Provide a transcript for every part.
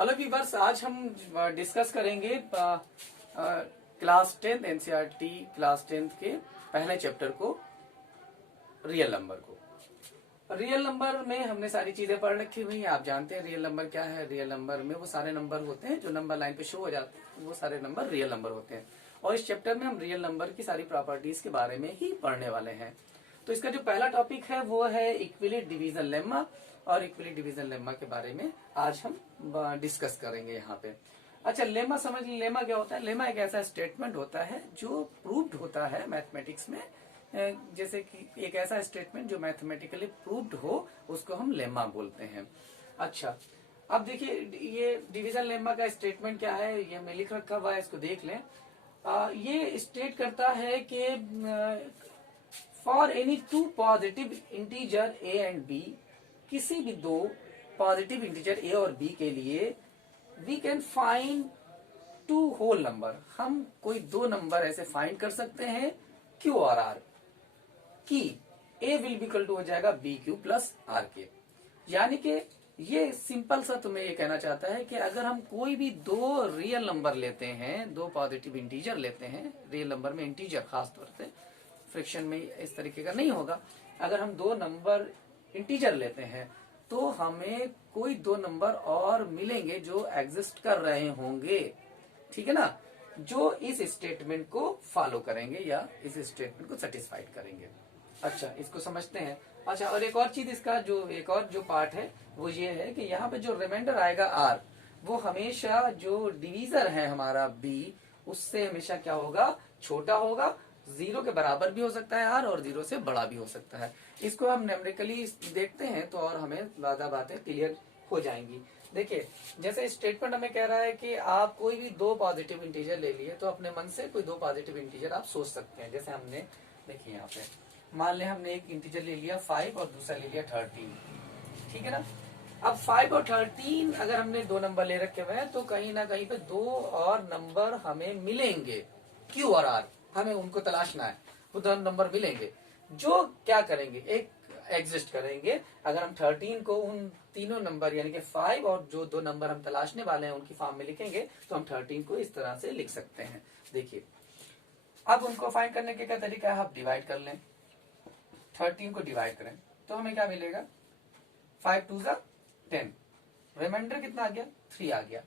Hello viewers, आज हम discuss करेंगे क्लास 10 एनसीईआरटी क्लास 10 के पहले चैप्टर को, रियल नंबर को। रियल नंबर में हमने सारी चीजें पढ़ रखी हुई हैं। आप जानते हैं रियल नंबर क्या है। रियल नंबर में वो सारे नंबर होते हैं जो नंबर लाइन पे शो हो जाते हैं, वो सारे नंबर रियल नंबर होते हैं। और इस चैप्टर में हम रियल नंबर की सारी प्रॉपर्टीज के बारे में ही पढ़ने वाले हैं। तो इसका जो पहला टॉपिक है वो है इक्विलेट डिवीजन लेम्मा, और इक्विलेट डिवीजन लेम्मा के बारे में आज हम डिस्कस करेंगे यहाँ पे। अच्छा, लेम्मा समझ लीजिए। लेम्मा क्या होता है? लेम्मा एक ऐसा स्टेटमेंट होता है जो प्रूव्ड होता है मैथमेटिक्स में। जैसे कि एक ऐसा स्टेटमेंट जो मैथमेटिकली प्रूव्ड हो, उसको हम लेम्मा बोलते हैं। अच्छा, अब देखिए ये डिवीजन लेम्मा का स्टेटमेंट क्या है, ये मैं लिख रखा हुआ है, इसको देख लें। ये स्टेट करता है कि for any two positive integer a and b, किसी भी दो पॉजिटिव इंटीजर ए और बी के लिए we can find two whole number. हम कोई दो नंबर ऐसे फाइंड कर सकते हैं क्यू और आर की ए विल बी इक्वल टू हो जाएगा बी क्यू प्लस आर के। यानी कि ये सिंपल सा तुम्हें ये कहना चाहता है कि अगर हम कोई भी दो रियल नंबर लेते हैं, दो पॉजिटिव इंटीजर लेते हैं, रियल नंबर में इंटीजर खास तौर से, फ्रैक्शन में इस तरीके का नहीं होगा। अगर हम दो नंबर इंटीजर लेते हैं तो हमें कोई दो नंबर और मिलेंगे जो एग्जिस्ट कर रहे होंगे, ठीक है ना, जो इस स्टेटमेंट को फॉलो करेंगे या इस स्टेटमेंट को सेटिस्फाइड करेंगे। अच्छा, इसको समझते हैं। अच्छा, और एक और चीज इसका एक और जो पार्ट है वो ये है कि यहाँ पे जो रिमाइंडर आएगा आर, वो हमेशा जो डिवीजर है हमारा बी, उससे हमेशा क्या होगा, छोटा होगा। 0 के बराबर भी हो सकता है आर, और 0 से बड़ा भी हो सकता है। इसको हम न्यूमेरिकली देखते हैं तो और हमें ज्यादा बातें क्लियर हो जाएंगी। देखिए, जैसे स्टेटमेंट हमें कह रहा है कि आप कोई भी दो पॉजिटिव इंटीजर ले लिए, तो अपने मन से कोई दो पॉजिटिव इंटीजर आप सोच सकते हैं। जैसे हमने देखिए यहाँ पे मान लें हमने एक इंटीजर ले लिया 5 और दूसरा ले लिया 13, ठीक है ना। अब 5 और 13 अगर हमने दो नंबर ले रखे हुए हैं तो कहीं ना कहीं पे दो और नंबर हमें मिलेंगे, क्यू और आर, हमें उनको तलाशना है। वो दो नंबर मिलेंगे जो क्या करेंगे, एक एग्जिस्ट करेंगे। अगर हम 13 को उन तीनों नंबर यानी कि 5 और जो दो नंबर हम तलाशने वाले हैं उनकी फॉर्म में लिखेंगे तो हम 13 को इस तरह से लिख सकते हैं। देखिए, अब उनको फाइंड करने के क्या तरीका है, आप डिवाइड कर लें। 13 को डिवाइड करें तो हमें क्या मिलेगा, 5 2 जा 10, रिमाइंडर कितना आ गया, 3 आ गया।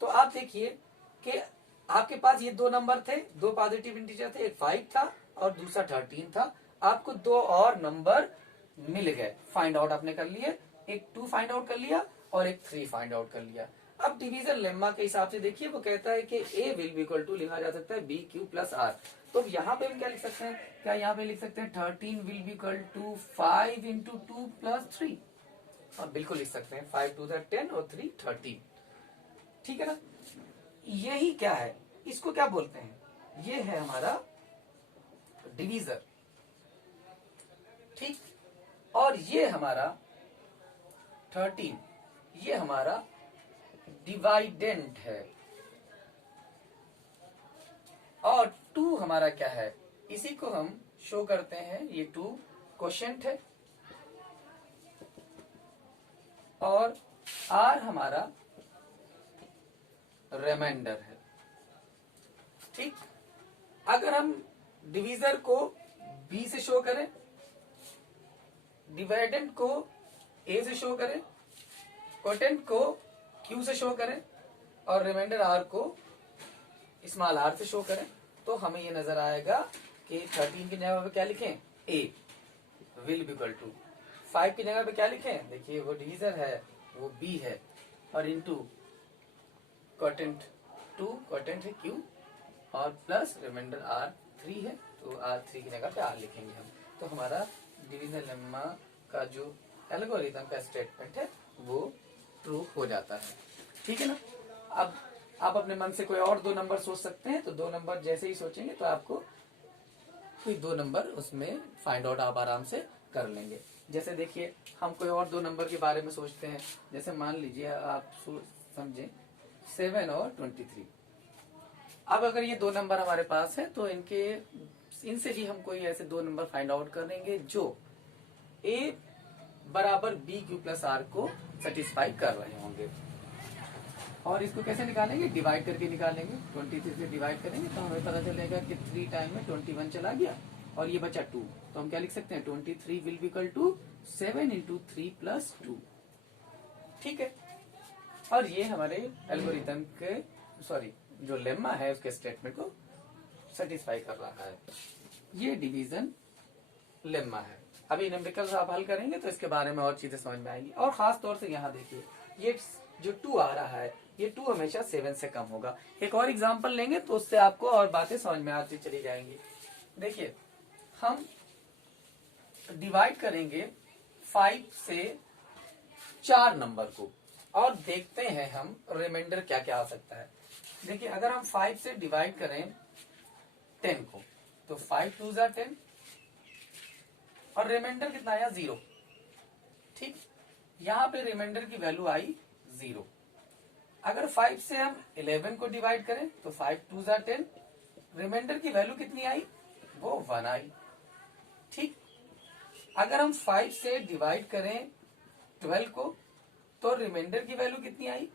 तो आप देखिए कि आपके पास ये दो नंबर थे, दो पॉजिटिव इंटीजर थे, एक 5 था और दूसरा 13 था। आपको दो और नंबर मिल गए, फाइंड आउट आपने कर लिए। एक 2 फाइंड आउट कर लिया और एक 3 फाइंड आउट कर लिया। अब डिवीजन लेम्मा के हिसाब से देखिए, वो कहता है कि ए विल बी इक्वल टू लिखा जा सकता है बी क्यू प्लस आर। तो यहाँ पे हम क्या लिख सकते हैं, क्या यहाँ पे लिख सकते हैं 13 will be equal to 5 into 2 plus 3। हाँ, बिल्कुल लिख सकते हैं, 5 2 10 और 3 13, ठीक है ना। यही क्या है, इसको क्या बोलते हैं, ये है हमारा डिवीजर, ठीक। और ये हमारा 13, ये हमारा डिवाइडेंट है। और 2 हमारा क्या है, इसी को हम शो करते हैं, ये 2 क्वोशिएंट है। और R हमारा रिमाइंडर है, ठीक। अगर हम डिवीजर को B से शो करें, डिवाइडेंट को A से शो करें, क्वोशिएंट को Q से शो करें और रिमाइंडर R को स्मॉल r से शो करें, तो हमें ये नजर आएगा कि 13 की जगह पे क्या लिखें, A will be equal to 5 की जगह पे क्या लिखें, देखिए वो डिवीजर है, वो B है, और इनटू क्वोशिएंट 2, क्वोशिएंट है Q, और प्लस रिमाइंडर R 3 है, तो R3 की जगह पे R लिखेंगे हम। तो हमारा डिवीजन लेम्मा का जो एल्गोरिथम का स्टेटमेंट है वो ट्रू हो जाता है, ठीक है ना। अब आप अपने मन से कोई और दो नंबर सोच सकते हैं, तो दो नंबर जैसे ही सोचेंगे तो आपको कोई दो नंबर उसमें फाइंड आउट आप आराम से कर लेंगे। जैसे देखिए, हम कोई और दो नंबर के बारे में सोचते हैं। जैसे मान लीजिए आप समझें 7 और 23। अब अगर ये दो नंबर हमारे पास है तो इनसे भी हम कोई ऐसे दो नंबर फाइंड आउट करेंगे जो A बराबर बी क्यू प्लस आर को सेटिस्फाई कर रहे होंगे। और इसको कैसे निकालेंगे, डिवाइड करके निकालेंगे। 23 से डिवाइड करेंगे तो हमें पता चलेगा कि 3 टाइम में 21 चला गया और ये बचा 2, तो हम क्या लिख सकते हैं 23 will be equal to 7 into 3 plus 2। ठीक है, और ये हमारे एल्गोरिथम के जो लेम्मा है उसके स्टेटमेंट को सेटिस्फाई कर रहा है। ये डिवीजन लेम्मा है। अभी न्यूमेरिकल्स आप हल करेंगे तो इसके बारे में और चीजें समझ में आएंगी। और खास तौर से यहाँ देखिए, ये जो 2 आ रहा है, ये 2 हमेशा 7 से कम होगा। एक और एग्जांपल लेंगे तो उससे आपको और बातें समझ में आती चली जाएंगी। देखिए, हम डिवाइड करेंगे 5 से 4 नंबर को और देखते हैं हम रिमाइंडर क्या क्या आ सकता है। देखिए, अगर हम 5 से डिवाइड करें 10 को तो 5 2 जा 10 और रिमाइंडर कितना आया 0। ठीक, यहां पे रिमाइंडर की वैल्यू आई 0। अगर 5 से हम 11 को डिवाइड करें तो 5 2 जा 10, रिमाइंडर की वैल्यू कितनी आई, वो 1 आई। ठीक, अगर हम 5 से डिवाइड करें 12 को तो रिमाइंडर की वैल्यू कितनी आई,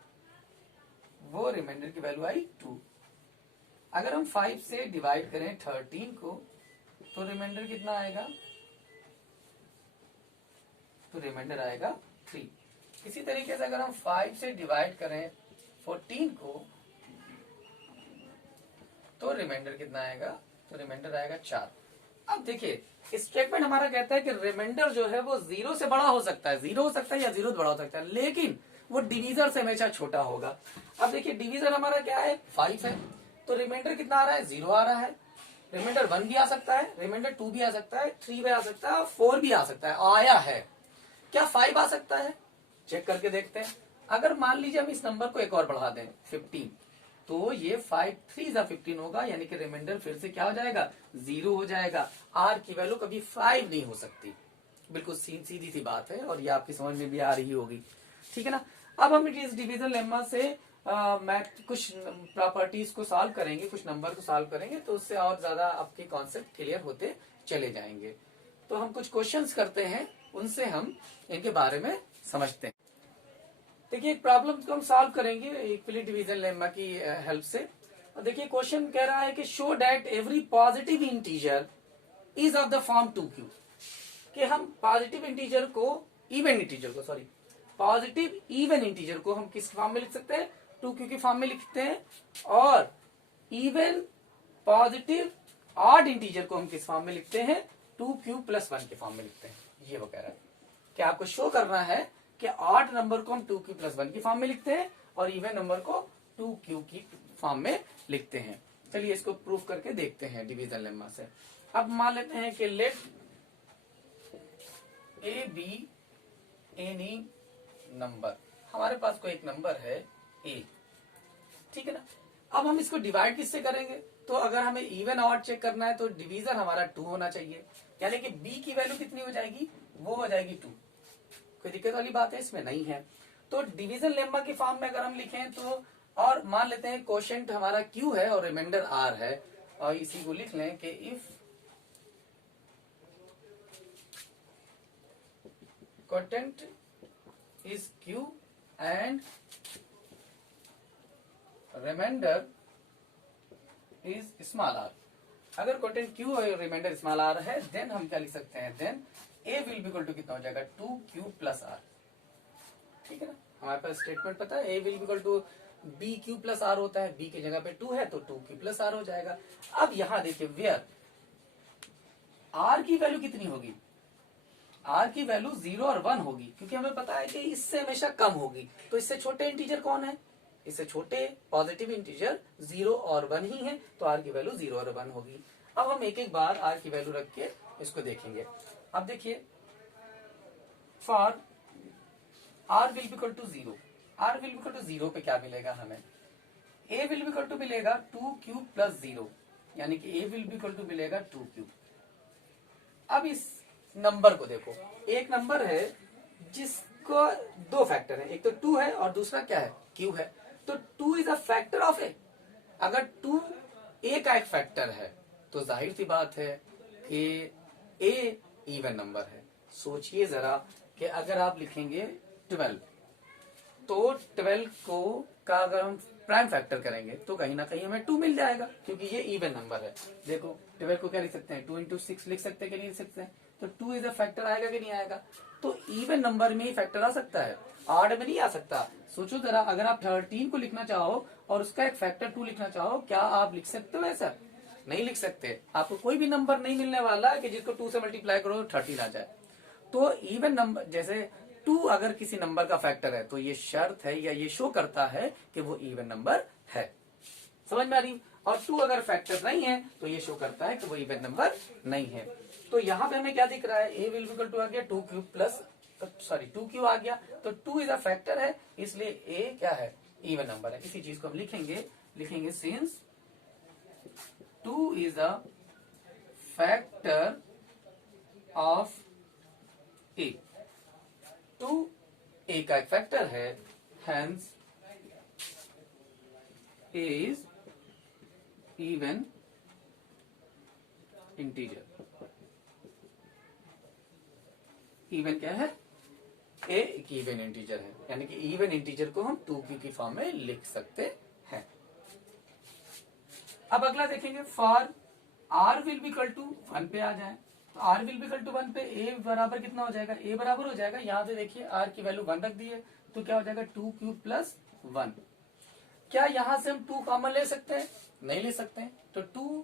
वो रिमाइंडर की वैल्यू आई 2। अगर हम 5 से डिवाइड करें 13 को तो रिमाइंडर कितना आएगा, तो रिमाइंडर आएगा 3। इसी तरीके से अगर हम 5 से डिवाइड करें 14 को तो रिमाइंडर कितना आएगा, तो रिमाइंडर आएगा 4। अब देखिए, स्टेटमेंट हमारा कहता है कि रिमाइंडर जो है वो 0 से बड़ा हो सकता है, 0 हो सकता है या 0 से बड़ा हो सकता है, लेकिन वो डिवीजर से हमेशा छोटा होगा। अब देखिए, डिवीजर हमारा क्या है, 5 है, तो रिमाइंडर कितना आ रहा है, 0 आ रहा है। रिमाइंडर 1 भी आ सकता है, रिमाइंडर 2 भी आ सकता है, 3 भी आ सकता है, 4 भी आ सकता है। आया है क्या 5 आ सकता है, चेक करके देखते हैं। अगर मान लीजिए हम इस नंबर को एक और बढ़ा दें 15, तो ये 5 3 जा 15 होगा, यानी कि रिमाइंडर फिर से क्या हो जाएगा, 0 हो जाएगा। आर की वैल्यू कभी 5 नहीं हो सकती। बिल्कुल सीधी सी बात है और ये आपकी समझ में भी आ रही होगी। ठीक है ना। अब हम इस डिवीजन लेम्मा से मैथ कुछ प्रॉपर्टीज को सॉल्व करेंगे, कुछ नंबर को सॉल्व करेंगे, तो उससे और ज्यादा आपके कॉन्सेप्ट क्लियर होते चले जाएंगे। तो हम कुछ क्वेश्चंस करते हैं, उनसे हम इनके बारे में समझते हैं। देखिए, एक प्रॉब्लम को हम सॉल्व करेंगे इक्वली डिवीजन लेम्मा की हेल्प से। देखिए, क्वेश्चन कह रहा है कि show that every positive integer is of the form 2q, कि हम पॉजिटिव इंटीजर को पॉजिटिव इवन इंटीजर को हम किस फॉर्म में लिख सकते हैं, 2q की फॉर्म में लिखते हैं, और इवन पॉजिटिव ऑड इंटीजर को हम किस फॉर्म में लिखते हैं, 2q + 1 के फॉर्म में लिखते हैं। ये वो कह रहा है कि आपको शो करना है कि ऑड नंबर को हम 2q + 1 की फॉर्म में लिखते हैं और इवन नंबर को 2q की फॉर्म में लिखते हैं। चलिए इसको प्रूफ करके देखते हैं डिवीजन लेम्मा से। अब मान लेते हैं कि let a b any number, हमारे पास कोई एक नंबर है ए, ठीक है ना। अब हम इसको डिवाइड किससे करेंगे, तो अगर हमें इवन ऑड चेक करना है तो डिवीजन हमारा 2 होना चाहिए, यानी कि बी की वैल्यू कितनी हो जाएगी, वो हो जाएगी 2। कोई दिक्कत वाली बात है इसमें नहीं है। तो डिवीजन लेम्मा की फॉर्म में अगर हम लिखें तो, और मान लेते हैं क्वोशिएंट हमारा q है और रिमाइंडर r है, और इसी को लिख लें कि if quotient is q and remainder is small r, अगर क्वोशिएंट q और रिमाइंडर स्मॉल r है, देन हम क्या लिख सकते हैं, then a will be equal to कितना हो जाएगा, 2q + r। ठीक है ना, हमारे पास स्टेटमेंट पता है, a will be equal to bq + r होता है, b की जगह पे 2 है तो 2q + r हो जाएगा। अब यहां देखिए, वेयर r की वैल्यू कितनी होगी, r की वैल्यू 0 और 1 होगी, क्योंकि हमें पता है कि इससे हमेशा कम होगी। तो इससे छोटे इंटीजर कौन है, इससे छोटे पॉजिटिव इंटीजर 0 और 1 ही है, तो r की वैल्यू 0 और 1 होगी। अब हम एक एक बार r की वैल्यू रख के इसको देखेंगे। अब देखिए, for r will be equal to 0, r will be equal to 0 पे क्या मिलेगा हमें, a will be equal to मिलेगा 2q + 0, यानी कि a will be equal to मिलेगा 2q। अब इस नंबर को देखो, एक नंबर है जिसको 2 फैक्टर है, एक तो 2 है और दूसरा क्या है, q है। तो 2 is a factor of a, अगर 2 a का एक फैक्टर है तो जाहिर सी बात है कि a इवन नंबर है। सोचिए जरा कि अगर आप लिखेंगे 12, तो 12 को का अगर हम प्राइम फैक्टर करेंगे तो कहीं ना कहीं हमें 2 मिल जाएगा, क्योंकि ये इवन नंबर है। देखो 12 को क्या लिख सकते हैं, 2 इंटू 6 लिख सकते हैं कि नहीं लिख सकते हैं, तो 2 इज अ फैक्टर आएगा कि नहीं आएगा। तो इवन नंबर में ही फैक्टर आ सकता है, ऑड में नहीं आ सकता। सोचो जरा, अगर आप 13 को लिखना चाहो और उसका एक फैक्टर 2 लिखना चाहो, क्या आप लिख सकते हो ऐसा? नहीं लिख सकते। आपको कोई भी नंबर नहीं मिलने वाला कि जिसको 2 से मल्टीप्लाई करो 13 आ जाए। तो इवन नंबर, जैसे 2 अगर किसी नंबर का फैक्टर है तो ये शर्त है या ये शो करता है कि वो इवन नंबर है। समझ में आ रही? और 2 अगर फैक्टर नहीं है तो ये शो करता है कि वो इवन नंबर नहीं है। तो यहाँ पे हमें क्या दिख रहा है, a विल इक्वल टू आ गया 2 क्यूब प्लस 2 क्यू आ गया, तो 2 इज अ फैक्टर है, इसलिए a क्या है, इवन नंबर है। इसी चीज को हम लिखेंगे since 2 is a factor of a, 2 a का एक फैक्टर है, hence a is even integer. Even क्या है, a एक इवन इंटीजर है, यानी कि इवन इंटीजर को हम 2q की फॉर्म में लिख सकते हैं। अब अगला देखेंगे, for r will be equal to 1 पे आ जाए, तो r will be equal to 1 पे a बराबर कितना हो जाएगा, a बराबर हो जाएगा, यहाँ पे देखिए r की वैल्यू 1 रख दी है, तो क्या हो जाएगा 2 क्यूब प्लस 1। क्या यहां से हम 2 कॉमन ले सकते हैं? नहीं ले सकते हैं, तो 2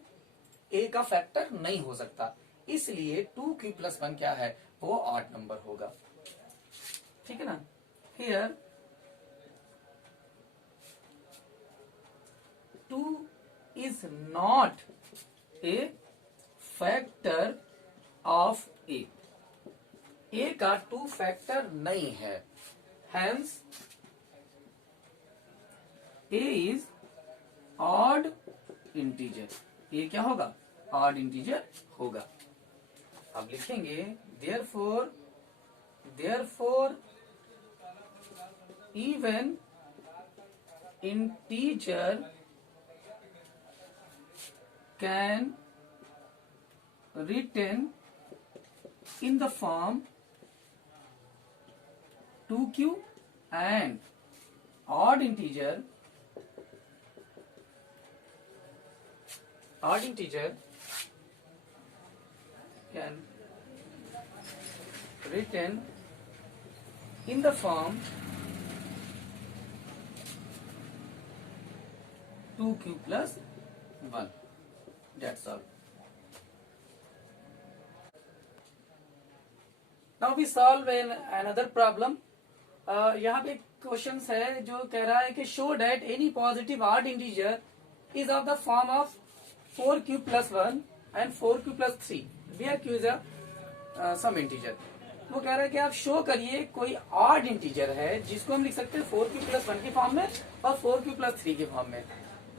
a का फैक्टर नहीं हो सकता, इसलिए 2 क्यूब प्लस 1 क्या है, वो ऑड नंबर होगा। ठीक है ना। Here 2 is not a factor of a का 2 फैक्टर नहीं है, hence a is odd integer. a क्या होगा, ऑड इंटीजर होगा। अब लिखेंगे therefore even integer can written in the form 2q and odd integer can written in the form 2q plus 1. That's all. Now we solve another problem. यहाँ पे question है जो कह रहा है कि show that any positive odd integer is of the form of 4q plus 1 and 4q plus 3 where q is a some integer. वो कह रहा है कि आप शो करिए कोई ऑड इंटीजर है जिसको हम लिख सकते हैं 4q plus 1 के फॉर्म में और 4q plus 3 के फॉर्म में,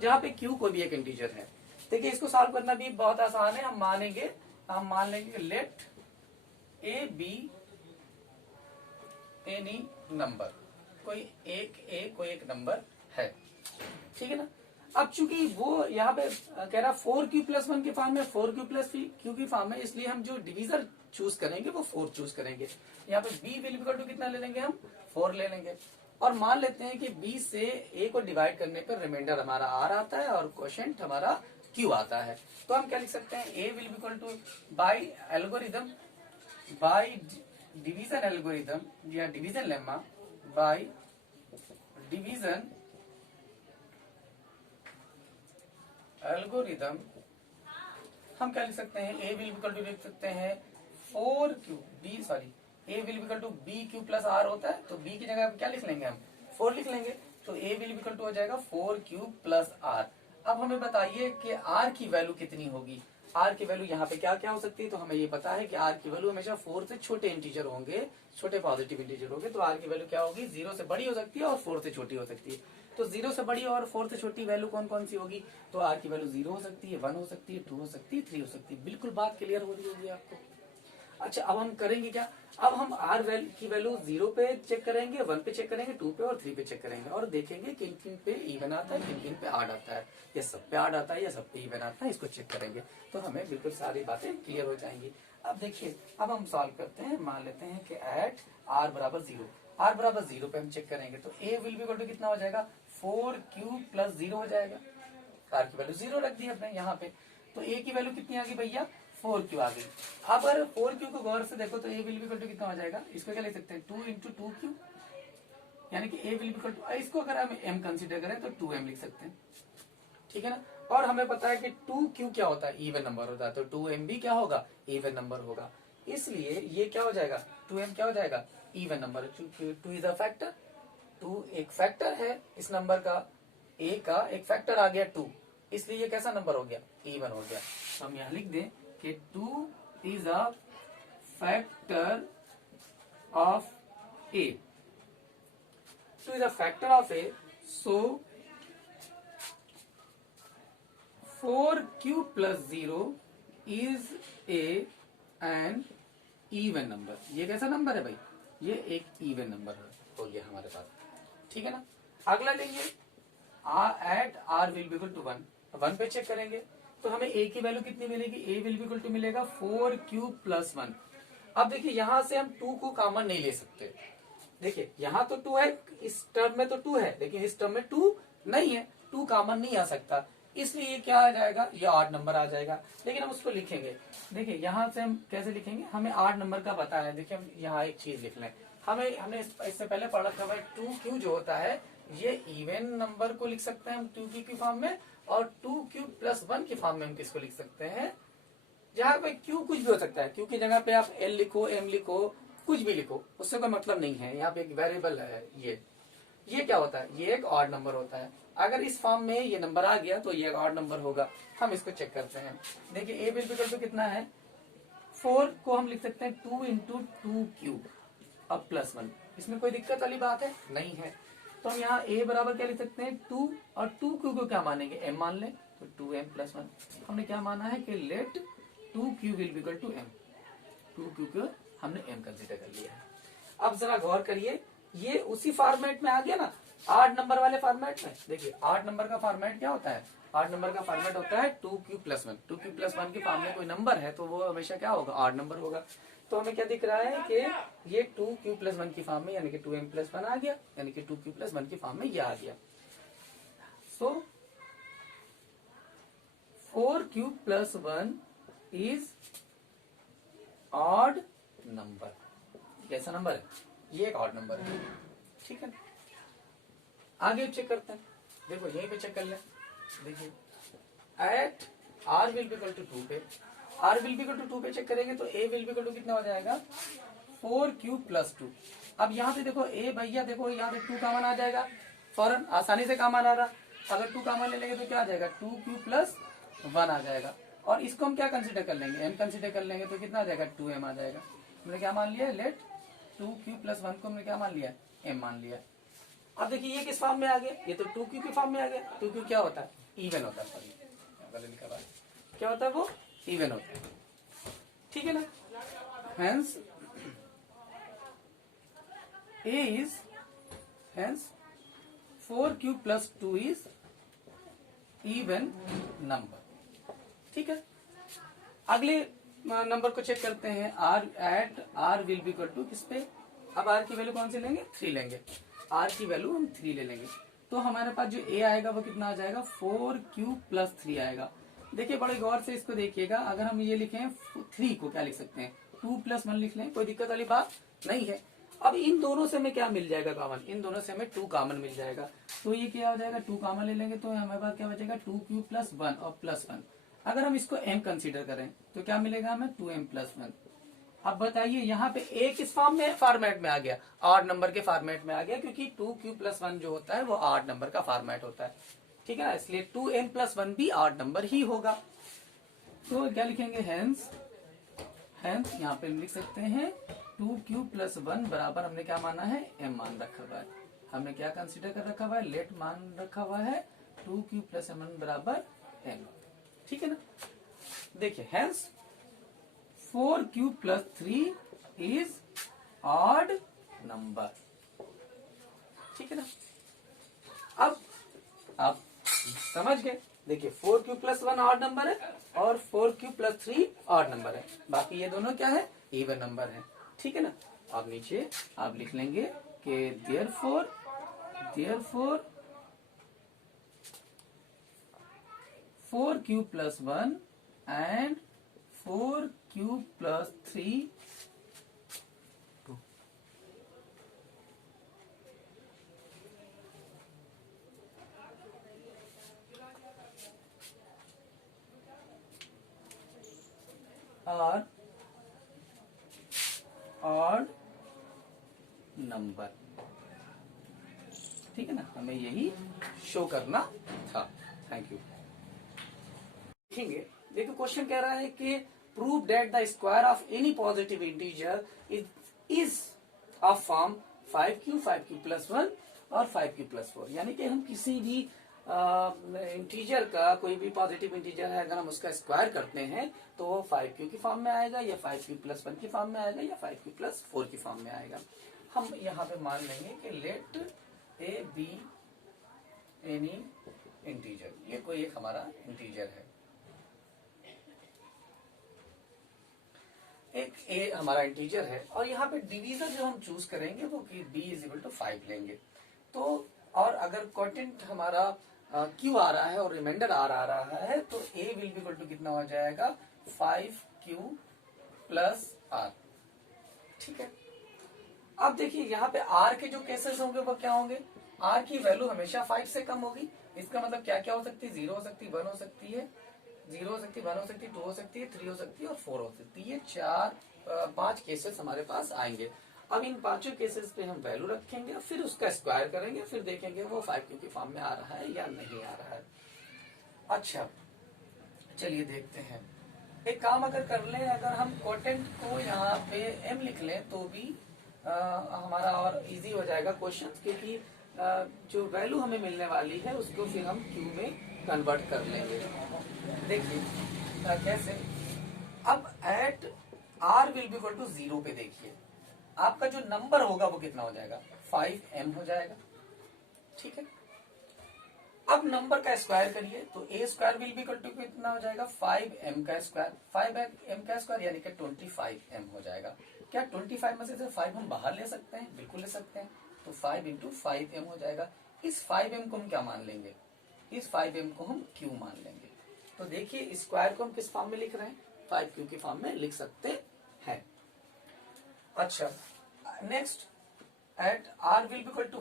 जहाँ पे q कोई भी एक इंटीजर है। देखिए इसको सॉल्व करना भी बहुत आसान है। हम मान लेंगे let a b any number, कोई एक नंबर है, ठीक है ना। अब चूंकि वो यहाँ पे कह रहा 4q plus 1 के फॉर्म में, 4q plus q की फॉर्म में, इसलिए हम जो डिवीजर चूज करेंगे वो 4 चूज करेंगे। यहाँ पे b विल इक्वल टू कितना ले लेंगे, हम 4 ले लेंगे, और मान लेते हैं कि b से a को डिवाइड करने पर रिमाइंडर हमारा r आता है और क्वोशेंट हमारा q आता है। तो हम क्या लिख सकते हैं, a will equal to by algorithm, by division algorithm या division lemma, by division algorithm हम क्या लिख सकते हैं, a विल इक्वल टू लिख सकते हैं 4q a will equal to bq plus r होता है, तो b की जगह क्या लिख लेंगे, हम 4 लिख लेंगे, तो a विल इक्वल टू हो जाएगा 4q प्लस r। अब हमें बताइए कि r की वैल्यू कितनी होगी। r की वैल्यू यहाँ पे क्या क्या हो सकती है, तो हमें ये पता है कि r की वैल्यू हमेशा 4 से छोटे इंटीजर होंगे, छोटे पॉजिटिव इंटीजर होंगे, तो r की वैल्यू क्या होगी, 0 से बड़ी हो सकती है और 4 से छोटी हो सकती है। तो 0 से बड़ी और 4 से छोटी वैल्यू कौन कौन सी होगी, तो r की वैल्यू 0 हो सकती है, 1 हो सकती है, 2 हो सकती है, 3 हो सकती है। बिल्कुल बात क्लियर हो रही होगी आपको। अच्छा अब हम करेंगे क्या, अब हम r की वैल्यू 0 पे चेक करेंगे, 1 पे चेक करेंगे, 2 पे और 3 पे चेक करेंगे, और देखेंगे किन किन पे इवन आता है, किन किन पे ऑड आता है, या सब पे ऑड आता है या सब पे इवन आता है, इसको चेक करेंगे तो हमें बिल्कुल सारी बातें क्लियर हो जाएंगी। अब देखिए, अब हम सॉल्व करते हैं। मान लेते हैं कि एट r बराबर 0, r बराबर 0 पे हम चेक करेंगे तो a will be equal to कितना हो जाएगा 4q प्लस 0 हो जाएगा। r की वैल्यू 0 रख दी अपने यहाँ पे, तो a की वैल्यू कितनी आ गई भैया 4q आ गई। अब अगर 4q को गौर से देखो तो a will be equal to कितना हो जाएगा, इसको क्या लिख सकते हैं 2 इंटू 2q, यानी कि a will be equal to, इसको अगर हम m कंसीडर करें तो 2m लिख सकते हैं, ठीक है ना। और हमें पता है कि 2q क्या होता है, इवन नंबर होता है, तो 2m भी क्या होगा, इवन नंबर होगा, इसलिए ये क्या हो जाएगा 2m क्या हो जाएगा, even number. 2 is a factor, 2 एक फैक्टर है इस नंबर का, a का एक फैक्टर आ गया 2, इसलिए ये कैसा नंबर हो गया, इवन हो गया। तो हम यहाँ लिख दें कि 2 is a factor of a, 2 is a factor of a, so 4q plus 0 is an even number। ये कैसा नंबर है भाई, ये एक इवन नंबर हो गया हमारे पास, ठीक है ना। अगला लेंगे at r will be equal to 1 पे चेक करेंगे तो हमें a की वैल्यू कितनी मिलेगी, a will be equal to मिलेगा 4q प्लस 1। अब देखिए यहां से हम 2 को कॉमन नहीं ले सकते, देखिए यहाँ तो 2 है, इस टर्म में तो 2 है, लेकिन इस टर्म में 2 नहीं है, 2 कॉमन नहीं आ सकता, इसलिए ये क्या आ जाएगा, ये ऑड नंबर आ जाएगा। लेकिन हम उसको लिखेंगे, देखिए यहाँ से हम कैसे लिखेंगे, हमें ऑड नंबर का पता है। देखिए हम यहाँ एक चीज लिख लें, हमने इससे पहले पढ़ा था भाई 2q जो होता है ये इवन नंबर को लिख सकते हैं हम 2q की फॉर्म में, और 2q प्लस 1 की फॉर्म में हम किसको लिख सकते हैं, जहाँ पे q कुछ भी हो सकता है, q की जगह पे आप l लिखो, m लिखो, कुछ भी लिखो, उससे कोई मतलब नहीं है, यहाँ पे एक वेरिएबल है ये क्या होता है, ये एक ऑड नंबर होता है। अगर इस फॉर्म में ये नंबर आ गया तो ये एक ऑड नंबर होगा। हम इसको चेक करते हैं, देखिए a will be equal to कितना है 4 को हम लिख सकते हैं 2 इंटू 2q अब प्लस 1, इसमें कोई दिक्कत वाली बात है नहीं है। तो हम यहाँ a बराबर क्या लिख सकते हैं 2, और 2q को क्या मानेंगे m मान लें, तो 2m प्लस 1। हमने क्या माना है कि let 2q will be equal to m, 2q को हमने m कंसीडर कर लिया है। अब जरा गौर करिए, ये उसी फॉर्मेट में आ गया ना, 8 नंबर वाले फॉर्मेट में। देखिए 8 नंबर का फॉर्मेट क्या होता है, 8 नंबर का फॉर्मेट होता है 2q प्लस 1। 2q प्लस 1 के फॉर्म में कोई नंबर है तो वो हमेशा क्या होगा, 8 नंबर होगा। तो हमें क्या दिख रहा है कि ये 2q प्लस 1 की फॉर्म में, यानी कि 2m प्लस 1 आ गया, यानी कि 2q प्लस 1 की फॉर्म में ये आ गया। सो 4q plus 1 is odd number. कैसा नंबर है, ये एक ऑड नंबर है, ठीक है। आगे चेक करते हैं, देखो यहीं पे चेक कर ले, देखिए at r will be equal to 2 पे, r will be equal to 2 पे चेक करेंगे तो a will be equal to कितना हो जाएगा 4q प्लस 2। अब यहाँ पे देखो a भैया देखो यहाँ पे 2 कॉमन आ जाएगा, फौरन आसानी से कॉमन आ रहा, अगर 2 कॉमन ले लेंगे तो क्या आ जाएगा 2q प्लस 1 आ जाएगा, और इसको हम क्या कंसिडर कर लेंगे, m कंसिडर कर लेंगे तो कितना आ जाएगा 2m आ जाएगा। हमने क्या मान लिया, लेट 2q प्लस 1 को हमने क्या मान लिया, m मान लिया। अब देखिए ये किस फॉर्म में आ गया, ये तो 2q की फॉर्म में आ गया। 2q क्या होता है, इवन होता है, सॉरी लिखा हुआ है, क्या होता है वो, इवन होता है, ठीक है ना। Hence a is, hence 4q plus 2 is even number, ठीक है। अगले नंबर को चेक करते हैं, r at r will be equal to किस पे, अब r की वैल्यू कौन सी लेंगे, 3 लेंगे, r की वैल्यू हम 3 ले लेंगे, तो हमारे पास जो a आएगा वो कितना आ जाएगा 4q प्लस 3 आएगा। देखिए बड़े गौर से इसको देखिएगा, अगर हम ये लिखें 3 को क्या लिख सकते हैं 2 प्लस 1 लिख लें, कोई दिक्कत वाली बात नहीं है। अब इन दोनों से हमें क्या मिल जाएगा कॉमन, इन दोनों से हमें 2 कॉमन मिल जाएगा, तो ये क्या हो जाएगा 2 कॉमन ले लेंगे तो हमारे पास क्या बचेगा 2q प्लस 1 और प्लस 1। अगर हम इसको m कंसीडर करें तो क्या मिलेगा हमें 2m प्लस 1। अब बताइए यहाँ पे a किस फॉर्म में, फॉर्मेट में आ गया, ऑड नंबर के फॉर्मेट में आ गया, क्योंकि 2q प्लस 1 जो होता है वो ऑड नंबर का फॉर्मेट होता है, ठीक है ना, इसलिए 2m प्लस 1 भी ऑड नंबर ही होगा। तो क्या लिखेंगे, हेंस यहाँ पे लिख सकते हैं 2q प्लस 1 बराबर हमने क्या माना है, m मान रखा हुआ है, हमने क्या कंसीडर कर रखा हुआ है, लेट मान रखा हुआ है 2q प्लस 1 बराबर m, ठीक है ना। देखिए hence 4q plus 3 is odd number, ठीक है ना। अब आप समझ गए, देखिए 4q प्लस 1 ऑड नंबर है और 4q प्लस 3 ऑड नंबर है, बाकी ये दोनों क्या है, इवन नंबर है, ठीक है ना। अब नीचे आप लिख लेंगे कि therefore 4q plus 1 and 4q plus 3 are odd number. ठीक है ना, हमें यही शो करना था। Thank you. देखेंगे, देखो क्वेश्चन कह रहा है कि prove that the square of any positive integer is of form 5q 5q plus 1 और 5q plus 4। यानी कि हम किसी भी इंटीजर का, कोई भी पॉजिटिव इंटीजर है, अगर हम उसका स्क्वायर करते हैं तो वो 5q की फॉर्म में आएगा, या 5q plus 1 की फॉर्म में आएगा, या 5q plus 4 की फॉर्म में आएगा। हम यहाँ पे मान लेंगे कि let a b any integer, ये कोई एक हमारा इंटीजर है, एक ए हमारा इंटीजर है, और यहाँ पे डिवीजर जो हम चूज करेंगे वो कि b इज इक्वल टू 5 लेंगे। तो और अगर क्वोटिएंट हमारा q आ रहा है और रिमाइंडर r आ रहा है, तो a will be equal to कितना हो जाएगा 5q प्लस r। ठीक है, अब देखिए यहाँ पे r के जो केसेस होंगे वो क्या होंगे, r की वैल्यू हमेशा 5 से कम होगी। इसका मतलब क्या क्या हो सकती है, 0 हो सकती है, 1 हो सकती है, 0 हो सकती है, 1 हो सकती है, 2 हो सकती है, 3 हो सकती है और 4 हो सकती है। ये 5 केसेस हमारे पास आएंगे। अब इन पांचों केसेस पे हम वैल्यू रखेंगे, फिर उसका स्क्वायर करेंगे, फिर देखेंगे वो 5q की फॉर्म में आ रहा है या नहीं आ रहा है। अच्छा, चलिए देखते हैं। एक काम अगर कर लें, अगर हम क्वोटिएंट को यहाँ पे m लिख लें तो भी हमारा और इजी हो जाएगा क्वेश्चन, क्योंकि जो वैल्यू हमें मिलने वाली है उसको फिर हम q में कन्वर्ट कर लेंगे। देखिए कैसे, अब at r will be equal to 0 पे देखिए आपका जो नंबर होगा वो कितना हो जाएगा, 5m हो जाएगा। ठीक है, अब नंबर का स्क्वायर करिए तो a square will be equal to कितना हो जाएगा, 5m का स्क्वायर, 5m का स्क्वायर यानी कि 25m हो जाएगा। क्या 25 में से 5 हम बाहर ले सकते हैं, बिल्कुल ले सकते हैं। तो 5 इंटू 5m हो जाएगा। इस 5m को हम क्या मान लेंगे, इस 5m को हम q मान लेंगे। तो देखिए स्क्वायर को हम किस फॉर्म में लिख रहे हैं, 5q की फॉर्म में लिख सकते हैं। अच्छा, next at r will be equal to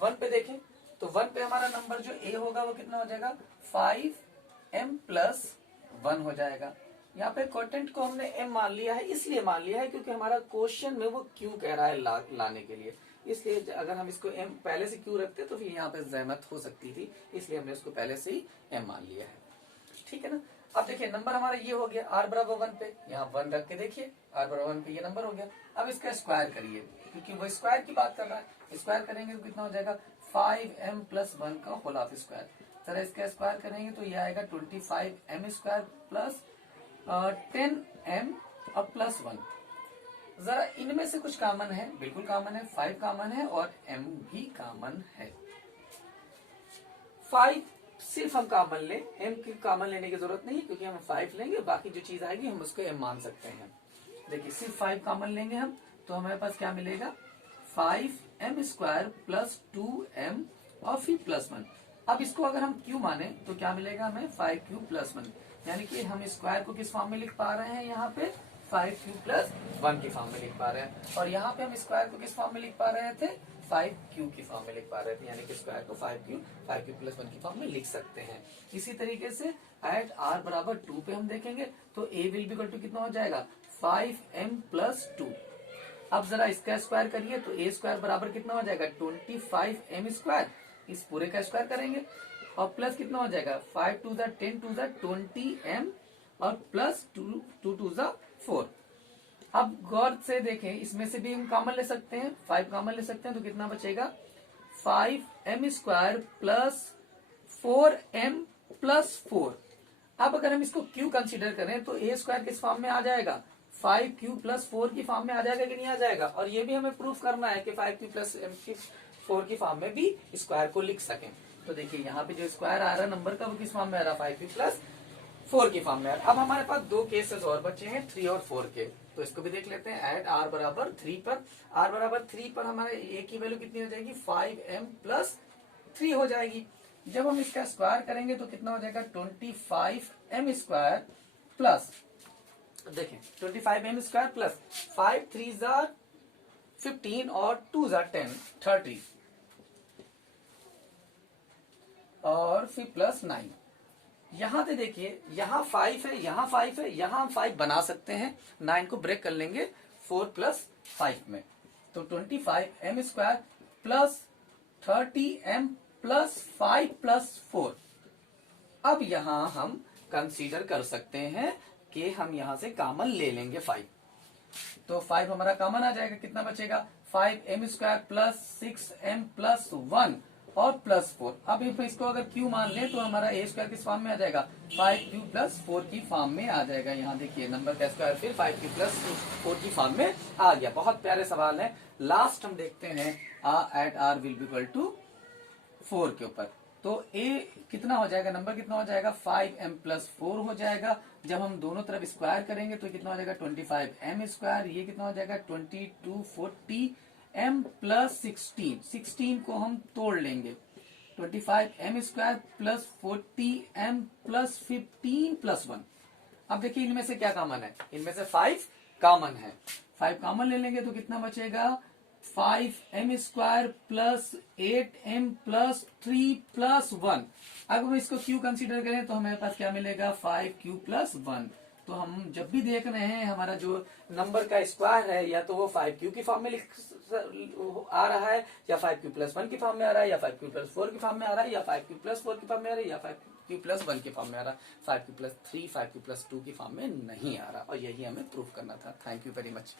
1 पे देखें तो 1 पे हमारा नंबर जो a होगा वो कितना हो जाएगा, 5m प्लस 1 हो जाएगा। यहाँ पे क्वोटिएंट को हमने m मान लिया है, इसलिए मान लिया है क्योंकि हमारा क्वेश्चन में वो q कह रहा है लाने के लिए। इसलिए अगर हम इसको m पहले से q रखते तो फिर यहाँ पे जहमत हो सकती थी, इसलिए हमने उसको पहले से ही m मान लिया है। ठीक है ना। अब देखिए नंबर हमारा ये हो गया, r बराबर 1 पे, यहाँ 1 रख के देखिए r बराबर 1 पे ये नंबर हो गया। अब इसका स्क्वायर करिए, क्योंकि वो स्क्वायर की बात कर रहा है। स्क्वायर करेंगे तो कितना हो जाएगा, 5m प्लस 1 का होल ऑफ स्क्वायर। जरा इसका स्क्वायर करेंगे तो ये आएगा 25m स्क्वायर प्लस 10m और प्लस 1। जरा इनमें से कुछ कॉमन है, बिल्कुल कॉमन है, 5 कॉमन है और m भी कॉमन है। 5 सिर्फ हम कॉमन लें, m की कॉमन लेने की जरूरत नहीं, क्योंकि हम 5 लेंगे, बाकी जो चीज आएगी हम उसको m मान सकते हैं। देखिए सिर्फ 5 कॉमन लेंगे हम, तो हमारे पास क्या मिलेगा, 5m स्क्वायर प्लस 2m और फिर प्लस 1। अब इसको अगर हम q माने तो क्या मिलेगा हमें, 5q प्लस 1। यानी कि हम स्क्वायर को किस फॉर्म में लिख पा रहे हैं, यहाँ पे 5q प्लस 1 की फॉर्म में लिख पा रहे हैं, और यहाँ पे हम स्क्वायर को किस फॉर्म में लिख पा रहे थे, 5q की फॉर्म में लिख पा रहे थे। यानी कि स्क्वायर को 5q प्लस 1 की फॉर्म में लिख सकते हैं। इसी तरीके से एट r बराबर 2 पे हम देखेंगे तो a will be equal to कितना हो जाएगा, 5m प्लस 2। अब जरा इसका स्क्वायर करिए तो a स्क्वायर बराबर कितना हो जाएगा, 25m स्क्वायर। इस पूरे का स्क्वायर करेंगे और प्लस कितना हो जाएगा, 5 टू 10 टू 20m और प्लस 2 टू 4। अब गौर से देखें, इसमें से भी हम कॉमन ले सकते हैं, 5 कॉमन ले सकते हैं, तो कितना बचेगा, 5m square plus 4m plus 4। अब अगर हम इसको q कंसीडर करें तो a स्क्वायर किस फॉर्म में आ जाएगा, 5q प्लस 4 की फॉर्म में आ जाएगा कि नहीं आ जाएगा। और ये भी हमें प्रूफ करना है कि 5q प्लस 4 की फॉर्म में भी स्क्वायर को लिख सकें। तो देखिए यहाँ पे जो स्क्वायर आ रहा है नंबर का, वो किस फॉर्म में आ रहा है, 5q प्लस 4 की फॉर्म में। अब हमारे पास 2 केसेस और बचे हैं, 3 और 4 के। तो इसको भी देख लेते हैं। एट r बराबर 3 पर, r बराबर 3 पर हमारे a की वैल्यू कितनी हो जाएगी 5m प्लस 3 हो जाएगी। जब हम इसका स्क्वायर करेंगे तो कितना हो जाएगा 25m स्क्वायर प्लस, देखें 25m स्क्वायर प्लस 5 3 जार 15 और 2 जार 10 30 और फिर प्लस 9। यहां पे देखिए यहाँ 5 है, यहाँ 5 है, यहाँ हम 5 बना सकते हैं, 9 को ब्रेक कर लेंगे 4 प्लस 5 में, तो 25m square plus 30m plus 5 plus 4। अब यहां हम कंसीडर कर सकते हैं कि हम यहां से कॉमन ले लेंगे 5, तो 5 हमारा कॉमन आ जाएगा, कितना बचेगा 5m square plus 6m plus 1 और प्लस 4। अब इसको अगर q मान ले तो हमारा a स्क्वायर किस फॉर्म में आ जाएगा 5q प्लस 4 की फॉर्म में आ जाएगा। यहाँ देखिए नंबर का स्क्वायर फिर 5q प्लस 4 की फॉर्म में आ गया। बहुत प्यारे सवाल है। लास्ट हम देखते हैं at r will be equal to 4 के ऊपर, तो a कितना हो जाएगा, नंबर कितना हो जाएगा 5m प्लस 4 हो जाएगा। जब हम दोनों तरफ स्क्वायर करेंगे तो कितना हो जाएगा 25m स्क्वायर, ये कितना हो जाएगा 2240m प्लस 16 को हम तोड़ लेंगे, 25m square plus 40m plus 15 plus 1। अब देखिए इनमें से क्या कॉमन है, इनमें से 5 कॉमन है, 5 कॉमन ले लेंगे तो कितना बचेगा 5m square plus 8m plus 3 plus 1। अगर हम इसको q कंसीडर करें तो हमारे पास क्या मिलेगा 5q प्लस 1। तो हम जब भी देख रहे हैं हमारा जो नंबर का स्क्वायर है या तो वो 5q की फॉर्म में आ रहा है, या 5q प्लस 1 की फॉर्म में आ रहा है, या 5q प्लस 4 की फॉर्म में आ रहा है, या 5q प्लस 4 की फॉर्म में आ रहा है, या 5q प्लस 1 की फॉर्म में आ रहा है, 5q प्लस 3 5q प्लस 2 की फॉर्म में नहीं आ रहा। और यही हमें प्रूफ करना था। Thank you very much.